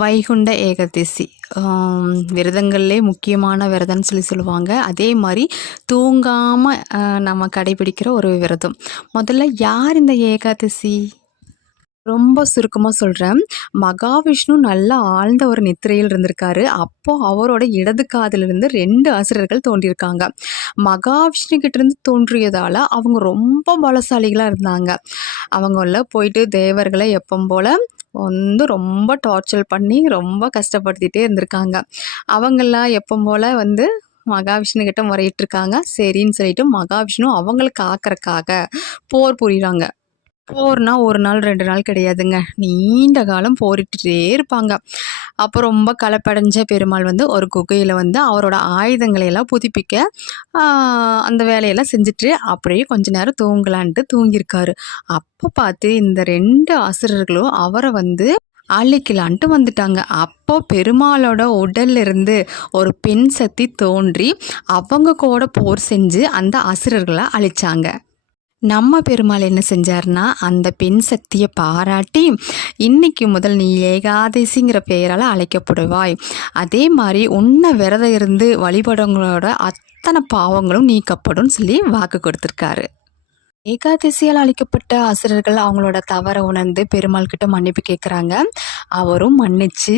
வைகுண்ட ஏகாதசி விரதங்கள்லே முக்கியமான விரதம்னு சொல்லுவாங்க. அதே மாதிரி தூங்காமல் நம்ம கடைபிடிக்கிற ஒரு விரதம். முதல்ல யார் இந்த ஏகாதசி? ரொம்ப சுருக்கமாக சொல்கிறேன். மகாவிஷ்ணு நல்லா ஆழ்ந்த ஒரு நித்திரையில் இருந்திருக்காரு. அப்போ அவரோட இடது காதிலிருந்து 2 அசுரர்கள் தோன்றியிருக்காங்க. மகாவிஷ்ணு கிட்டேருந்து தோன்றியதால் அவங்க ரொம்ப பலசாலிகளாக இருந்தாங்க. அவங்கள போயிட்டு தேவர்களை எப்பவும் போல் ரொம்ப டார்ச்சர் பண்ணி ரொம்ப கஷ்டப்படுத்திகிட்டே இருந்திருக்காங்க. அவங்களாம் எப்பவும் போல் மகாவிஷ்ணு கிட்ட முறையிட்டிருக்காங்க. சரின்னு சொல்லிட்டு மகாவிஷ்ணு அவங்களை காக்கறக்காக போர் புரிகிறாங்க. போர்னா 1 நாள் 2 நாள் கிடையாதுங்க. நீண்ட காலம் போரிட்டுட்டே இருப்பாங்க. அப்போ ரொம்ப களைப்படைஞ்ச பெருமாள் ஒரு குகையில் அவரோட ஆயுதங்களை எல்லாம் புதுப்பிக்க அந்த வேலையெல்லாம் செஞ்சுட்டு அப்படியே கொஞ்ச நேரம் தூங்கலான்ட்டு தூங்கியிருக்காரு. அப்போ பார்த்து இந்த 2 அசுரர்களும் அவரை அழிக்கலான்ட்டு வந்துட்டாங்க. அப்போ பெருமாளோட உடல்ல இருந்து ஒரு பெண் சக்தி தோன்றி அவங்க கூட போர் செஞ்சு அந்த அசுரர்களை அழிச்சாங்க. நம்ம பெருமாள் என்ன செஞ்சார்னா, அந்த பெண் சக்தியை பாராட்டி, இன்னைக்கு முதல் நீ ஏகாதசிங்கிற பெயரால் அழைக்கப்படுவாய். அதே மாதிரி உன்னை விரதம் இருந்து வழிபடங்களோட அத்தனை பாவங்களும் நீக்கப்படும் சொல்லி வாக்கு கொடுத்துருக்காரு. ஏகாதசியால் அழிக்கப்பட்ட அசுரர்கள் அவங்களோட தவறை உணர்ந்து பெருமாள் கிட்ட மன்னிப்பு கேட்குறாங்க. அவரும் மன்னிச்சு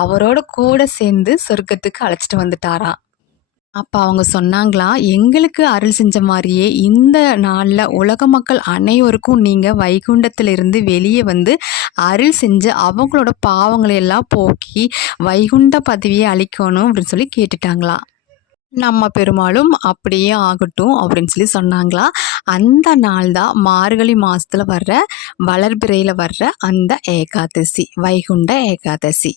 அவரோட கூட சேர்ந்து சொர்க்கத்துக்கு அழைச்சிட்டு வந்துட்டாராம். அப்போ அவங்க சொன்னாங்களாம், எங்களுக்கு அருள் செஞ்ச மாதிரியே இந்த நாளில் உலக மக்கள் அனைவருக்கும் நீங்கள் வைகுண்டத்திலிருந்து வெளியே அருள் செஞ்சு அவங்களோட பாவங்களை எல்லாம் போக்கி வைகுண்ட பதவியை அளிக்கணும் அப்படின்னு சொல்லி கேட்டுட்டாங்களாம். நம்ம பெருமாளும் அப்படியே ஆகட்டும் அப்படின்னு சொல்லி சொன்னாங்களாம். அந்த நாள் தான் மார்கழி மாதத்தில் வர்ற வளர்பிறையில் வர்ற அந்த ஏகாதசி, வைகுண்ட ஏகாதசி.